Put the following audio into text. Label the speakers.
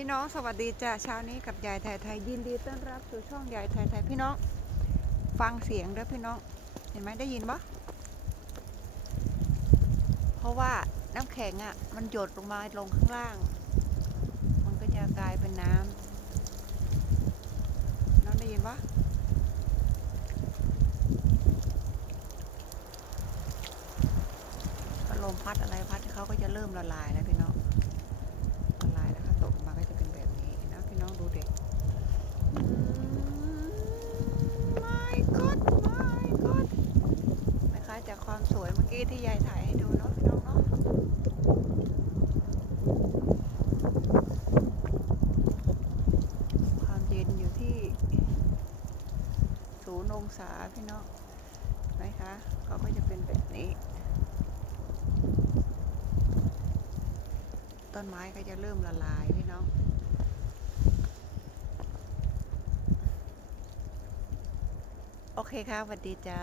Speaker 1: พี่น้องสวัสดีจ้าเช้านี้กับยายไทยไทยยินดีต้อนรับสู่ช่องยายไทยไทยพี่น้อง ฟังเสียงเด้อพี่น้อง เห็นไหมได้ยินปะเพราะว่าน้ำแข็งอะ มันหยดลงมาลงข้างล่าง มันก็จะกลายเป็นน้ำน้องได้ยินปะพัดลมพัดอะไรพัดเขาก็จะเริ่มละลายแล้วพี่น้อง ละลายแล้วก็ตกลงมาก็จะเป็นแบบนี้นะพี่น้องดูเด็ก my god my god นะ คะจากความสวยเมื่อกี้ที่ยายถ่ายให้ดูเนาะพี่น้องเนาะความเย็นอยู่ที่ศูนย์องศาพี่น้องนไหมคะเขาก็จะเป็นแบบนี้ ต้นไม้ก็จะเริ่มละลายพี่น้องโอเคค่ะสวัสดีจ้า